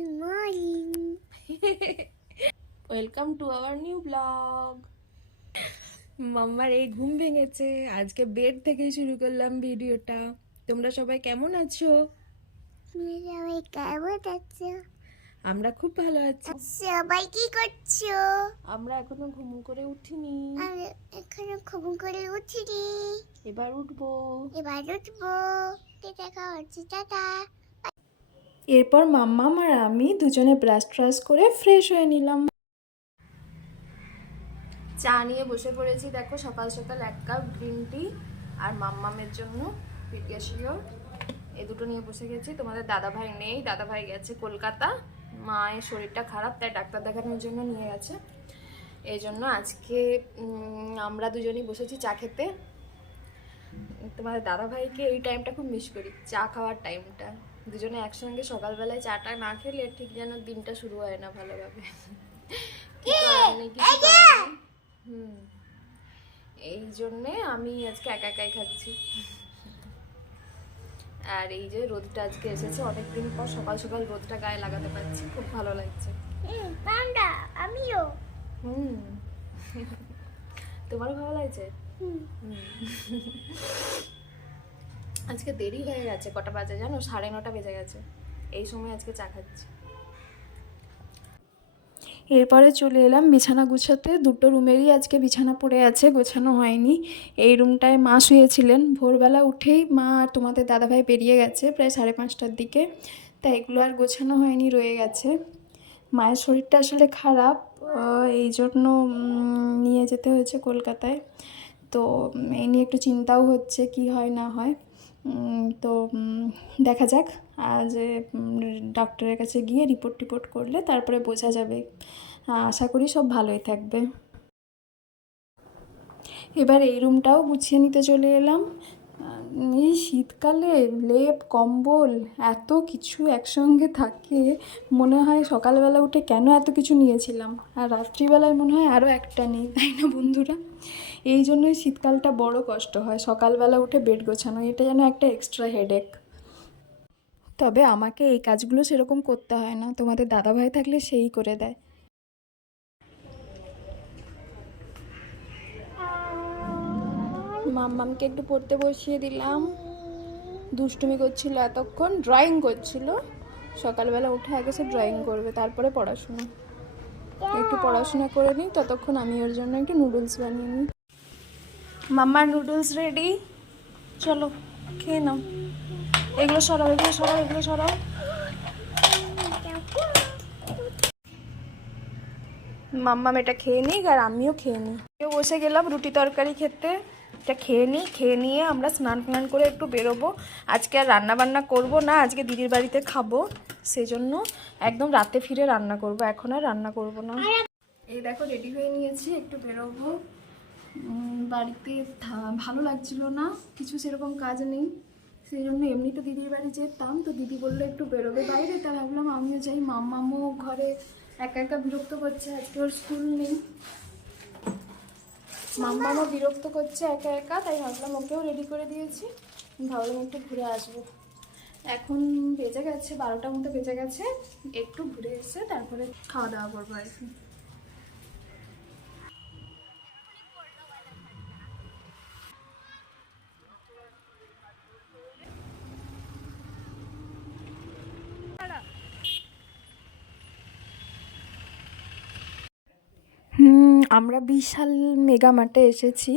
Good morning. Welcome to our new blog. মাম্মার এই ঘুম ভেঙেছে, আজকে বেড থেকে শুরু করলাম ভিডিওটা। তোমরা সবাই কেমন আছো? সবাই কেমন আছো? আমরা খুব ভালো আছি। সবাই কি করছো? আমরা এখনো ঘুম করে উঠিনি, আমি এখনো ঘুম করে উঠিনি। এবার উঠবো। দেখা হচ্ছে, টাটা। এরপর মাম্মাম আর আমি দুজনে ব্রাশ করে ফ্রেশ হয়ে নিলাম। চা নিয়ে বসে পড়েছি, দেখো সকাল সকাল 1 কাপ গ্রিন টি আর মাম্মামের জন্য পিডিয়াশিওর, এই দুটো নিয়ে বসে গেছি। তোমাদের দাদাভাই নেই, দাদাভাই গেছে কলকাতা, মায়ের শরীরটা খারাপ তাই ডাক্তার দেখানোর জন্য নিয়ে গেছে। এই জন্য আজকে আমরা দুজনেই বসেছি চা খেতে। তোমাদের দাদাভাইকে এই টাইমটা খুব মিস করি, চা খাওয়ার টাইমটা। দুজনে একসঙ্গে সকালবেলায় চাটা না খেলে ঠিক যেন দিনটা শুরু হয় না ভালোভাবে। এই জন্যে আমি আজকে একা একাই খাচ্ছি। আর এই যে রোদটা আজকে এসেছে অনেকদিন পর, সকাল সকাল রোদটা গায়ে লাগাতে পারছি, খুব ভালো লাগছে। আমিও। তোমারও ভালো লাগছে? আজকে দেরি হয়ে গেছে, কটা বাজে জানো? 9:30 বেজে গেছে, এই সময় আজকে চা খাচ্ছি। এরপরে চলে এলাম বিছানা গুছাতে। দুটো রুমেরই আজকে বিছানা পড়ে আছে, গোছানো হয়নি। এই রুমটায় মা শুয়েছিলেন, ভোরবেলা উঠেই মা আর তোমাদের দাদাভাই বেরিয়ে গেছে প্রায় 5:30টার দিকে, তাই এগুলো আর গোছানো হয়নি, রয়ে গেছে। মায়ের শরীরটা আসলে খারাপ, এই জন্য নিয়ে যেতে হয়েছে কলকাতায়। তো এই নিয়ে একটু চিন্তাও হচ্ছে কি হয় না হয়। তো দেখা যাক, আজ ডক্টরের কাছে গিয়ে রিপোর্ট করলে তারপরে বোঝা যাবে। আশা করি সব ভালোই থাকবে। এবার এই রুমটাও গুছিয়ে নিতে চলে এলাম। এই শীতকালে লেপ কম্বল এত কিছু একসঙ্গে থাকে, মনে হয় সকালবেলা উঠে কেন এত কিছু নিয়েছিলাম, আর রাত্রিবেলায় মনে হয় আরও একটা নেই, তাই না বন্ধুরা? এই জন্যই শীতকালটা বড় কষ্ট হয়, সকালবেলা উঠে বেড গোছানো, এটা যেন একটা এক্সট্রা হেডেক। তবে আমাকে এই কাজগুলো সেরকম করতে হয় না, তোমাদের দাদাভাই থাকলে সেই করে দেয়। মাম্মামকে একটু পড়তে বসিয়ে দিলাম, দুষ্টুমি করছিল এতক্ষণ, ড্রয়িং করছিল। সকালবেলা উঠে আগে সে ড্রয়িং করবে, তারপরে পড়াশোনা। একটু পড়াশোনা করে নিই, ততক্ষণ আমি ওর জন্য একটু নুডলস বানিয়ে নিই। মাম্মার নুডলস রেডি, চলো খেয়ে নাও। এগুলো সরাও, এগুলো সরাও, এগুলো সরাও। মাম্মাম এটা খেয়ে নিই আর আমিও খেয়ে নিই। বসে গেলাম রুটি তরকারি খেতে, এটা খেয়ে নিই, খেয়ে নিয়ে আমরা স্নান করে একটু বেরোবো। আজকে আর রান্না বান্না করবো না, আজকে দিদির বাড়িতে খাবো, সেজন্য একদম রাতে ফিরে রান্না করব, এখন আর রান্না করব না। এই দেখো রেডি হয়ে নিয়েছি, একটু বেরোবো। বাড়িতে ভালো লাগছিল না, কিছু সেরকম কাজ নেই, সেই জন্য এমনিতে দিদির বাড়ি যেতাম, তো দিদি বললো একটু বেরোবে বাইরে, তা ভাবলাম আমিও যাই। মাম্মামও ঘরে একা একা বিরক্ত করছে, আজকে ওর স্কুল নেই। মাম্মামও বিরক্ত করছে একা একা, তাই ভাবলাম ওকেও রেডি করে দিয়েছি, ভাবলাম একটু ঘুরে আসবো। এখন বেজে গেছে 12টার মতো বেজে গেছে, একটু ঘুরে এসে তারপরে খাওয়া দাওয়া করবো আর কি। আমরা বিশাল মেগা মার্টে এসেছি,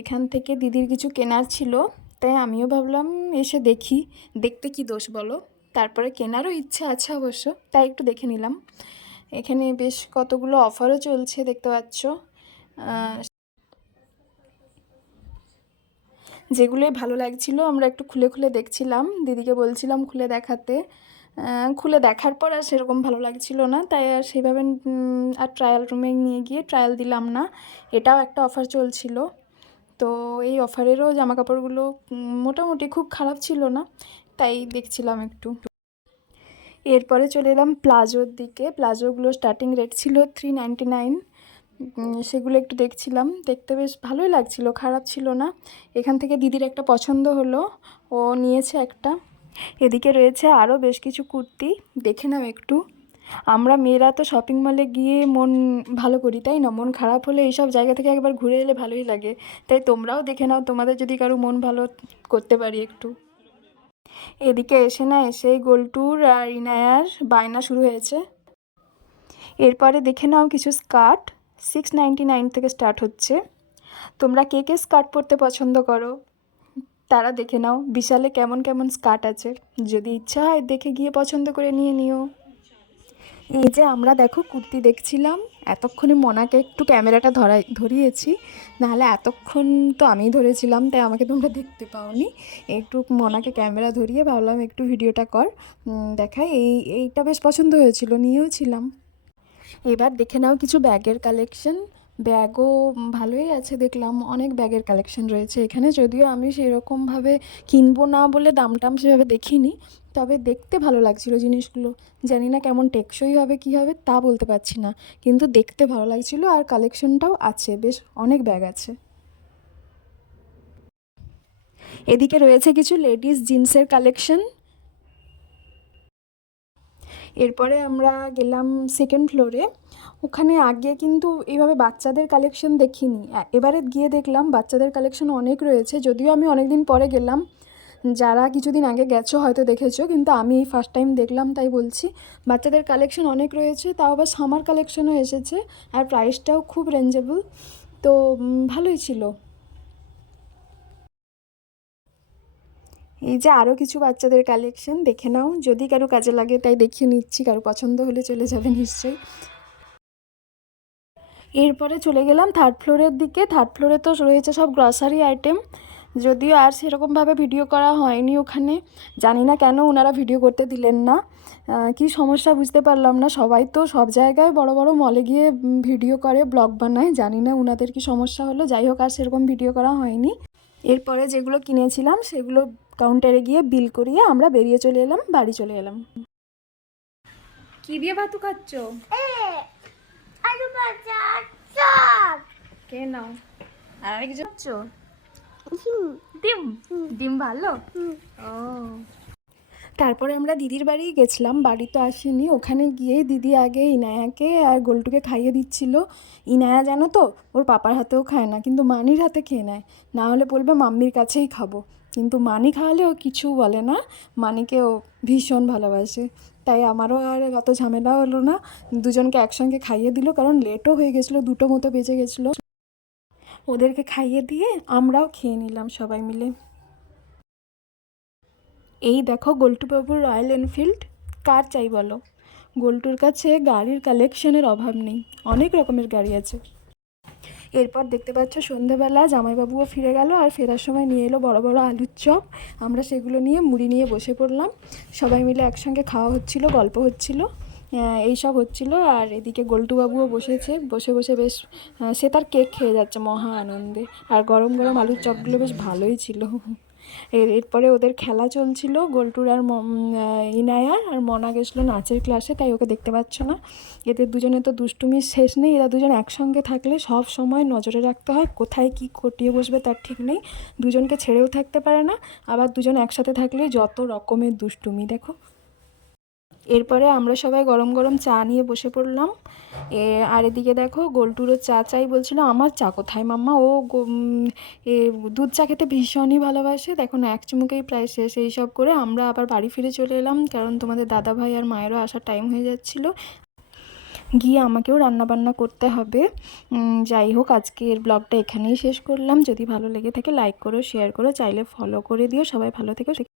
এখান থেকে দিদির কিছু কেনার ছিল, তাই আমিও ভাবলাম এসে দেখি, দেখতে কি দোষ বলো। তারপরে কেনারও ইচ্ছা আছে অবশ্য, তাই একটু দেখে নিলাম। এখানে বেশ কতগুলো অফারও চলছে, দেখতে পাচ্ছ। যেগুলোই ভালো লাগছিল আমরা একটু খুলে খুলে দেখছিলাম, দিদিকে বলছিলাম খুলে দেখাতে। খুলে দেখার পর আর সেরকম ভালো লাগছিল না, তাই আর সেইভাবে আর ট্রায়াল রুমে নিয়ে গিয়ে ট্রায়াল দিলাম না। এটাও একটা অফার চলছিল, তো এই অফারেরও জামাকাপড়গুলো মোটামুটি খুব খারাপ ছিল না, তাই দেখছিলাম একটু। এরপরে চলে এলাম প্লাজোর দিকে। প্লাজোগুলো স্টার্টিং রেট ছিল 399, সেগুলো একটু দেখছিলাম, দেখতে বেশ ভালোই লাগছিল, খারাপ ছিল না। এখান থেকে দিদির একটা পছন্দ হলো, ও নিয়েছে একটা, এদিকে রয়েছে আরও বেশ কিছু কুর্তি, দেখে নাও একটু। আমরা মেয়েরা তো শপিং মলে গিয়ে মন ভালো করি, তাই না? মন খারাপ হলে এইসব জায়গা থেকে একবার ঘুরে এলে ভালোই লাগে। তাই তোমরাও দেখে নাও, তোমাদের যদি কারো মন ভালো করতে পারি একটু। এদিকে এসে না এসেই গোলটুর আর ইনায়ার বায়না শুরু হয়েছে। এরপরে দেখে নাও কিছু স্কার্ট, 699 থেকে স্টার্ট হচ্ছে। তোমরা কে কে স্কার্ট পরতে পছন্দ করো তারা দেখে নাও, বিশালে কেমন কেমন স্কার্ট আছে। যদি ইচ্ছা হয় দেখে গিয়ে পছন্দ করে নিয়ে নিও। এই যে আমরা দেখো কুর্তি দেখছিলাম, এতক্ষণে মনাকে একটু ক্যামেরাটা ধরিয়েছি, নাহলে এতক্ষণ তো আমিই ধরেছিলাম, তাই আমাকে তোমরা দেখতে পাওনি। একটু মনাকে ক্যামেরা ধরিয়ে ভাবলাম একটু ভিডিওটা কর, দেখাই। এইটা বেশ পছন্দ হয়েছিল, নিয়েও ছিলাম। এবার দেখে নাও কিছু ব্যাগের কালেকশন। ব্যাগও ভালোই আছে, দেখলাম অনেক ব্যাগের কালেকশন রয়েছে এখানে। যদিও আমি সেরকমভাবে কিনবো না বলে দাম টাম সেভাবে দেখিনি, তবে দেখতে ভালো লাগছিল জিনিসগুলো। জানি না কেমন টেকসই হবে কী হবে তা বলতে পারছি না, কিন্তু দেখতে ভালো লাগছিল। আর কালেকশনটাও আছে, বেশ অনেক ব্যাগ আছে। এদিকে রয়েছে কিছু লেডিস জিন্সের কালেকশন। এরপরে আমরা গেলাম সেকেন্ড ফ্লোরে। ওখানে আগে কিন্তু এইভাবে বাচ্চাদের কালেকশন দেখিনি, এবারে গিয়ে দেখলাম বাচ্চাদের কালেকশন অনেক রয়েছে। যদিও আমি অনেক দিন পরে গেলাম, যারা কিছুদিন আগে গেছো হয়তো দেখেছো, কিন্তু আমি এই ফার্স্ট টাইম দেখলাম তাই বলছি। বাচ্চাদের কালেকশন অনেক রয়েছে, তাও আবার সামার কালেকশনও এসেছে, আর প্রাইসটাও খুব রেঞ্জেবল, তো ভালোই ছিল। এই যে আরও কিছু বাচ্চাদের কালেকশন, দেখে নাও যদি কারো কাজে লাগে, তাই দেখিয়ে নিচ্ছি, কারো পছন্দ হলে চলে যাবে নিশ্চয়ই। এরপরে চলে গেলাম থার্ড ফ্লোরের দিকে। থার্ড ফ্লোরে তো রয়েছে সব গ্রসারি আইটেম, যদিও আর সেরকমভাবে ভিডিও করা হয়নি ওখানে। জানি না কেন ওনারা ভিডিও করতে দিলেন না, কি সমস্যা বুঝতে পারলাম না। সবাই তো সব জায়গায় বড় বড় মলে গিয়ে ভিডিও করে, ব্লগ বানায়, জানি না ওনাদের কি সমস্যা হলো। যাই হোক, আর সেরকম ভিডিও করা হয়নি। এরপরে যেগুলো কিনেছিলাম সেগুলো কাউন্টারে গিয়ে বিল করিয়ে আমরা বেরিয়ে চলে এলাম, বাড়ি চলে এলাম। কি দিয়ে ভাতু খাচ্ছ? আলু ভাজা চপ। কে নাও আর আরেক যাচ্ছ? ডিম, ডিম ভালো। ও, তারপরে আমরা দিদির বাড়ি গেছিলাম, বাড়ি তো আসিনি। ওখানে গিয়ে দিদি আগে ইনায়াকে আর গোলটুকে খাইয়ে দিচ্ছিল। ইনায়া জানো তো ওর পাপার হাতেও খায় না, কিন্তু মানির হাতে খেয়ে নেয়, না হলে বলবে মাম্মির কাছেই খাবো। কিন্তু মানি খাওয়ালে ও কিছু বলে না, মানিকে ও ভীষণ ভালোবাসে। তাই আমারও আর অত ঝামেলা হলো না, দুজনকে একসঙ্গে খাইয়ে দিল, কারণ লেটও হয়ে গেছিলো, 2টো মতো বেজে গেছিলো। ওদেরকে খাইয়ে দিয়ে আমরাও খেয়ে নিলাম সবাই মিলে। এই দেখো গোলটুবাবুর রয়্যাল এনফিল্ড, কার চাই বলো? গোলটুর কাছে গাড়ির কালেকশনের অভাব নেই, অনেক রকমের গাড়ি আছে। এরপর দেখতে পাচ্ছ সন্ধেবেলা জামাইবাবুও ফিরে গেল, আর ফেরার সময় নিয়ে এলো বড় বড় আলুর চপ। আমরা সেগুলো নিয়ে মুড়ি নিয়ে বসে পড়লাম, সবাই মিলে একসঙ্গে খাওয়া হচ্ছিল, গল্প হচ্ছিল, এইসব হচ্ছিল। আর এদিকে গোলটুবাবুও বসেছে, বসে বসে বেশ সে তার কেক খেয়ে যাচ্ছে মহা আনন্দে। আর গরম গরম আলুর চপগুলো বেশ ভালোই ছিল। এরপরে ওদের খেলা চলছিল, গোলটুর আর ইনায়ার, আর মনা গেছিলো নাচের ক্লাসে, তাই ওকে দেখতে পাচ্ছ না। এদের দুজনে তো দুষ্টুমির শেষ নেই, এরা দুজন একসঙ্গে থাকলে সব সময় নজরে রাখতে হয়, কোথায় কি কটিয়ে বসবে তার ঠিক নেই। দুজনকে ছেড়েও থাকতে পারে না, আবার দুজন একসাথে থাকলে যত রকমের দুষ্টুমি দেখো। এরপরে আমরা সবাই গরম গরম চা নিয়ে বসে পড়লাম। আর এদিকে দেখো গোলটুরও চা চাই বলছিল। আমার চা কোথায় মাম্মা, ও দুধ চা খেতে ভীষণই ভালোবাসে, দেখো না এক চুমুকেই প্রায় শেষ। এইসব করে আমরা আবার বাড়ি ফিরে চলে এলাম, কারণ তোমাদের দাদা ভাই আর মায়েরও আসার টাইম হয়ে যাচ্ছিলো, গিয়ে আমাকেও রান্নাবান্না করতে হবে। যাই হোক, আজকের ব্লগটা এখানেই শেষ করলাম। যদি ভালো লেগে থাকে লাইক করো, শেয়ার করো, চাইলে ফলো করে দিও। সবাই ভালো থেকো।